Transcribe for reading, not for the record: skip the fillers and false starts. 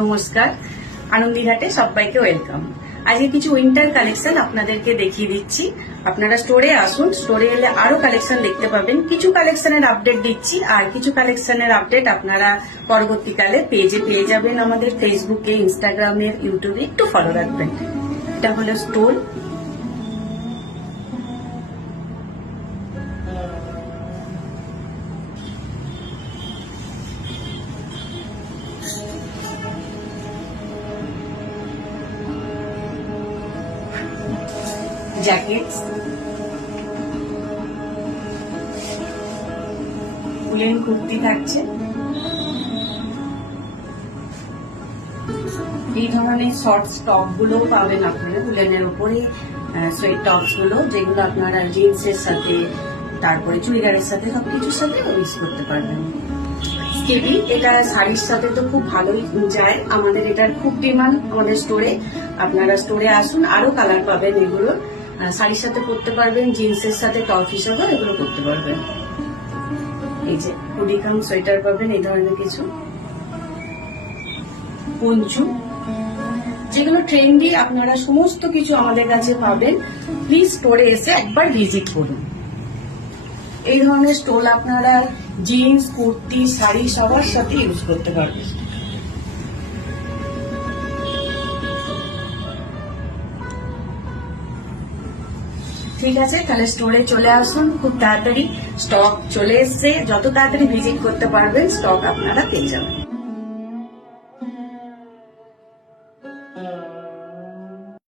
নমস্কার, আনন্দীঘাটে সবাইকে ওয়েলকাম। আজকে কিছু উইন্টার কালেকশন আপনাদেরকে দেখিয়ে দিচ্ছি। আপনারা স্টোরে আসুন, স্টোরে এলে আরো কালেকশন দেখতে পাবেন। কিছু কালেকশনের আপডেট দিচ্ছি, আর কিছু কালেকশনের আপডেট আপনারা পরবর্তীকালে পেজে পেয়ে যাবেন। আমাদের ফেসবুকে, ইনস্টাগ্রামে, ইউটিউবে একটু ফলো রাখবেন। এটা হলো স্টোর। জ্যাকেটস, ফুলেন কুর্তি থাকছে। এই ধরনের শর্টস টপ গুলো পাবেন আপনারা উলেনের উপরে, সোয়েট টপস গুলো, যেগুলো আপনারা জিন্সের সাথে, তারপরে চুড়িদারের সাথে, সবকিছুর সাথে ইউজ করতে পারবেন। স্কেবি, এটা শাড়ির সাথে তো খুব ভালোই যায়। আমাদের এটার খুব ডিমান্ড আমাদের স্টোরে। আপনারা স্টোরে আসুন, আরো কালার পাবেন। এগুলো শাড়ির সাথে পরতে পারবেন, জিন্সের সাথে টপ হিসাবেও এগুলো করতে পারবেন। এই যে হুডি কাম সোয়েটার পাবেন, এই ধরনের কিছু পঞ্চু, যেগুলো ট্রেন্ডি। আপনারা সমস্ত কিছু আমাদের কাছে পাবেন। প্লিজ স্টোরে এসে একবার ভিজিট করুন। এই ধরনের স্টোল আপনারা জিন্স, কুর্তি, শাড়ি সবার সাথে ইউজ করতে পারবেন। ঠিক আছে, তাহলে স্টোরে চলে আসুন খুব তাড়াতাড়ি। স্টক চলে এসছে, যত তাড়াতাড়ি ভিজিট করতে পারবেন স্টক আপনারা পেয়ে যাবেন।